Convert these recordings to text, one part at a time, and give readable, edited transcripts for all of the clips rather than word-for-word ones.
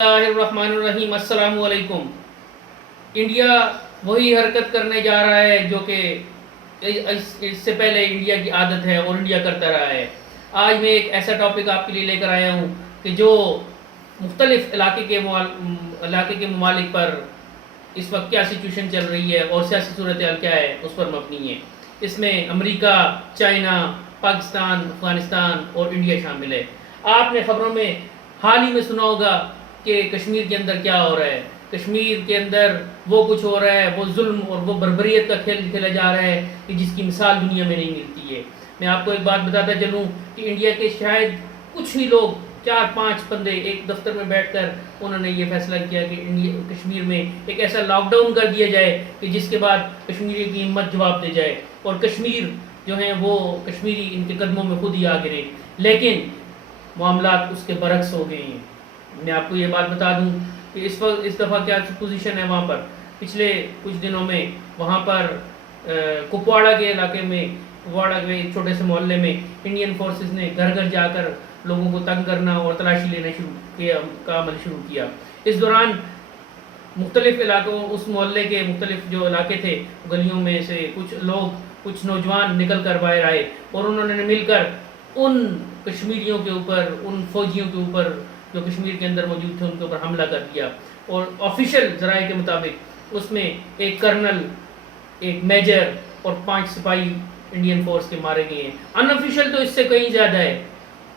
اللہ الرحمن الرحیم۔ السلام علیکم۔ انڈیا وہی حرکت کرنے جا رہا ہے جو کہ اس سے پہلے انڈیا کی عادت ہے اور انڈیا کرتا رہا ہے۔ آج میں ایک ایسا ٹاپک آپ کے لیے لے کر آیا ہوں کہ جو مختلف علاقے کے ممالک پر اس وقت کیا سچویشن چل رہی ہے اور سیاسی صورتحال کیا ہے اس پر مبنی ہے۔ اس میں امریکہ، چائنا، پاکستان، افغانستان اور انڈیا شامل ہے۔ آپ نے خبروں میں حال ہی میں سنا ہوگا کہ کشمیر کے اندر کیا ہو رہا ہے۔ کشمیر کے اندر وہ کچھ ہو رہا ہے، وہ ظلم اور وہ بربریت کا کھیل کھیلا جا رہا ہے کہ جس کی مثال دنیا میں نہیں ملتی ہے۔ میں آپ کو ایک بات بتاتا چلوں کہ انڈیا کے شاید کچھ ہی لوگ، 4-5 بندے ایک دفتر میں بیٹھ کر انہوں نے یہ فیصلہ کیا کہ کشمیر میں ایک ایسا لاک ڈاؤن کر دیا جائے کہ جس کے بعد کشمیری کی ہمت جواب دے جائے اور کشمیر جو ہیں وہ کشمیری ان کے قدموں میں خود ہی آ گرے۔ لیکن معاملات اس کے برعکس ہو گئے ہیں۔ میں آپ کو یہ بات بتا دوں کہ اس دفعہ کیا پوزیشن ہے وہاں پر۔ پچھلے کچھ دنوں میں وہاں پر کپواڑہ کے علاقے میں، کپواڑہ کے ایک چھوٹے سے محلے میں انڈین فورسز نے گھر گھر جا کر لوگوں کو تنگ کرنا اور تلاشی لینا کا عمل شروع کیا۔ اس دوران مختلف علاقوں، اس محلے کے مختلف جو علاقے تھے، گلیوں میں سے کچھ نوجوان نکل کر باہر آئے اور انہوں نے مل کر ان کشمیریوں کے اوپر، ان فوجیوں کے اوپر جو کشمیر کے اندر موجود تھے ان کے اوپر حملہ کر دیا۔ اور آفیشیل ذرائع کے مطابق اس میں ایک کرنل، ایک میجر اور 5 سپاہی انڈین فورس کے مارے گئے ہیں۔ ان آفیشیل تو اس سے کہیں زیادہ ہے۔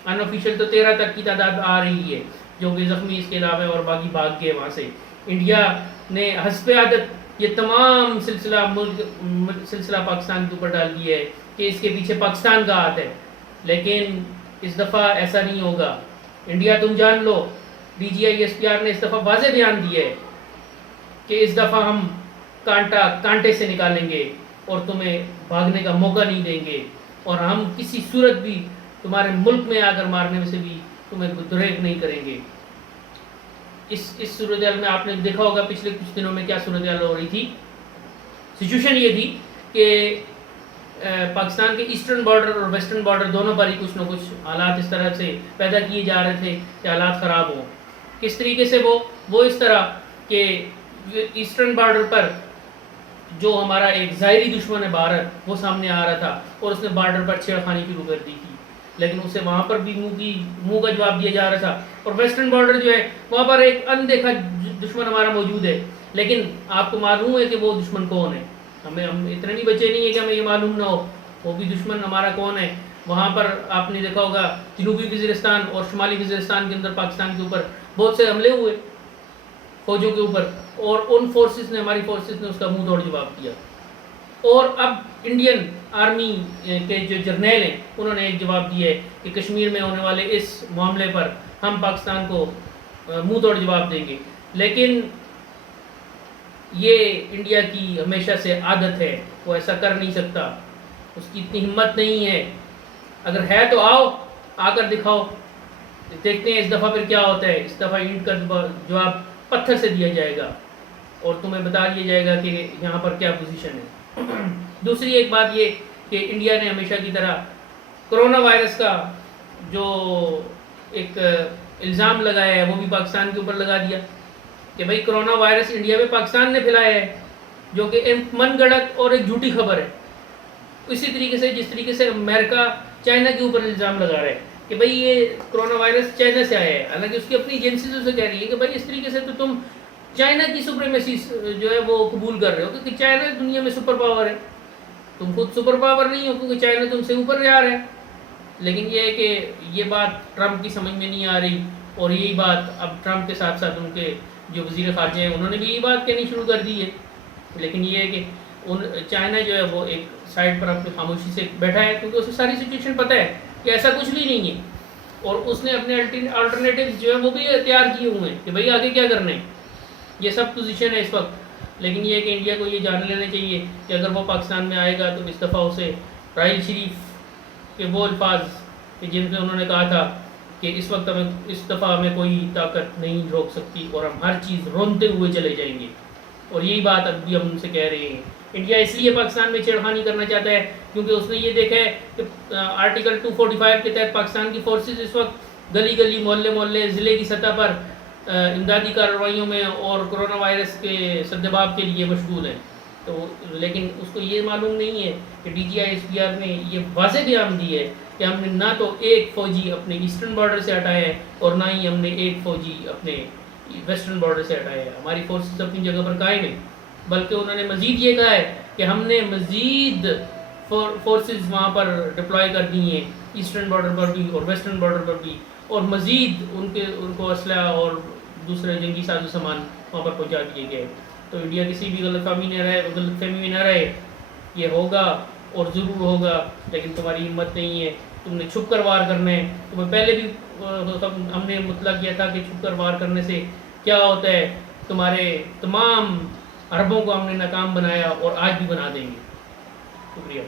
ان آفیشیل تو 13 تک کی تعداد آ رہی ہے جو کہ زخمی اس کے علاوہ اور باقی بھاگ گئے وہاں سے۔ انڈیا نے حسب عادت یہ تمام سلسلہ پاکستان کے اوپر ڈال دیا ہے کہ اس کے پیچھے پاکستان کا ہاتھ ہے، لیکن اس دفعہ ایسا نہیں ہوگا۔ انڈیا تم جان لو، D G I S P R نے اس دفعہ واضح بیان دیا ہے کہ اس دفعہ ہم کانٹے سے نکالیں گے اور تمہیں بھاگنے کا موقع نہیں دیں گے، اور ہم کسی صورت بھی تمہارے ملک میں آ کر مارنے میں سے بھی تمہیں دریغ نہیں کریں گے۔ اس صورتحال میں آپ نے دیکھا ہوگا پچھلے کچھ دنوں میں کیا صورتحال ہو رہی تھی۔ سچویشن یہ تھی کہ پاکستان کے ایسٹرن بارڈر اور ویسٹرن بارڈر دونوں پر ہی کچھ نہ کچھ حالات اس طرح سے پیدا کیے جا رہے تھے کہ حالات خراب ہوں۔ کس طریقے سے؟ وہ اس طرح کہ ایسٹرن بارڈر پر جو ہمارا ایک ظاہری دشمن ہے بھارت، وہ سامنے آ رہا تھا اور اس نے بارڈر پر چھیڑخانی شروع کر دی تھی، لیکن اسے وہاں پر بھی منہ کا جواب دیا جا رہا تھا۔ اور ویسٹرن بارڈر جو ہے وہاں پر ایک اندیکھا دشمن ہمارا موجود ہے، لیکن آپ کو معلوم ہے کہ وہ دشمن کون ہے۔ ہم اتنے بھی بچے نہیں ہیں کہ ہمیں یہ معلوم نہ ہو وہ بھی دشمن ہمارا کون ہے۔ وہاں پر آپ نے دیکھا ہوگا جنوبی وزیرستان اور شمالی وزیرستان کے اندر پاکستان کے اوپر بہت سے حملے ہوئے فوجوں کے اوپر، اور ان فورسز نے، ہماری فورسز نے اس کا منہ توڑ جواب دیا۔ اور اب انڈین آرمی کے جو جرنیل ہیں انہوں نے ایک جواب دیا ہے کہ کشمیر میں ہونے والے اس معاملے پر ہم پاکستان کو منہ توڑ جواب دیں گے۔ لیکن یہ انڈیا کی ہمیشہ سے عادت ہے، وہ ایسا کر نہیں سکتا، اس کی اتنی ہمت نہیں ہے۔ اگر ہے تو آؤ، آ کر دکھاؤ، دیکھتے ہیں اس دفعہ پھر کیا ہوتا ہے۔ اس دفعہ اینٹ کا جواب پتھر سے دیا جائے گا اور تمہیں بتا دیا جائے گا کہ یہاں پر کیا پوزیشن ہے۔ دوسری ایک بات یہ کہ انڈیا نے ہمیشہ کی طرح کرونا وائرس کا جو ایک الزام لگایا ہے وہ بھی پاکستان کے اوپر لگا دیا کہ بھئی کرونا وائرس انڈیا میں پاکستان نے پھیلایا ہے، جو کہ ایک من گڑت اور ایک جھوٹی خبر ہے۔ اسی طریقے سے جس طریقے سے امریکہ چائنا کے اوپر الزام لگا رہا ہے کہ بھئی یہ کرونا وائرس چائنا سے آیا ہے، حالانکہ اس کی اپنی ایجنسیز اسے کہہ رہی ہے کہ بھئی اس طریقے سے تو تم چائنا کی سپریمیسی جو ہے وہ قبول کر رہے ہو، کیونکہ چائنا دنیا میں سپر پاور ہے، تم خود سپر پاور نہیں ہو کیونکہ چائنا تم سے اوپر جا رہا ہے۔ لیکن یہ ہے کہ یہ بات ٹرمپ کی سمجھ میں نہیں آ رہی، اور یہی بات اب ٹرمپ کے ساتھ ساتھ ان کے جو وزیر خارجہ ہیں انہوں نے بھی یہی بات کہنی شروع کر دی ہے۔ لیکن یہ ہے کہ چائنا جو ہے وہ ایک سائڈ پر اپنی خاموشی سے بیٹھا ہے، کیونکہ اسے ساری سچویشن پتہ ہے کہ ایسا کچھ بھی نہیں ہے، اور اس نے اپنے الٹرنیٹیوز جو ہیں وہ بھی تیار کیے ہوئے ہیں کہ بھئی آگے کیا کرنا ہے۔ یہ سب پوزیشن ہے اس وقت۔ لیکن یہ ہے کہ انڈیا کو یہ جان لینا چاہیے کہ اگر وہ پاکستان میں آئے گا تو اس دفعہ اسے راحیل شریف کے وہ الفاظ کہ جن میں انہوں نے کہا تھا کہ اس وقت اس دفعہ ہمیں کوئی طاقت نہیں روک سکتی اور ہم ہر چیز رونتے ہوئے چلے جائیں گے، اور یہی بات اب بھی ہم ان سے کہہ رہے ہیں۔ انڈیا اس لیے پاکستان میں چھیڑخانی کرنا چاہتا ہے کیونکہ اس نے یہ دیکھا ہے کہ آرٹیکل 245 کے تحت پاکستان کی فورسز اس وقت گلی گلی، محلے محلے، ضلع کی سطح پر امدادی کارروائیوں میں اور کرونا وائرس کے سدباب کے لیے مشغول ہیں. تو لیکن اس کو یہ معلوم نہیں ہے کہ D G I S P R نے یہ واضح بیان دی ہے کہ ہم نے نہ تو ایک فوجی اپنے ایسٹرن بارڈر سے ہٹایا ہے اور نہ ہی ہم نے ایک فوجی اپنے ویسٹرن بارڈر سے ہٹایا ہے. ہماری فورسز اپنی جگہ پر قائم ہیں. بلکہ انہوں نے مزید یہ کہا ہے کہ ہم نے مزید فورسز وہاں پر ڈپلوائے کر دی ہیں ایسٹرن بارڈر پر بھی اور ویسٹرن بارڈر پر بھی, اور مزید ان کو اسلحہ اور دوسرے جنگی ساز و سامان وہاں پر پہنچا دیے گئے. تو انڈیا کسی بھی غلط فہمی میں نہ رہے. یہ ہوگا اور ضرور ہوگا, لیکن تمہاری ہمت نہیں ہے. تم نے چھپ کر وار کرنا ہے. تمہیں پہلے بھی ہم نے مطلع کیا تھا کہ چھپ کر وار کرنے سے کیا ہوتا ہے. تمہارے تمام حربوں کو ہم نے ناکام بنایا اور آج بھی بنا دیں گے. شکریہ.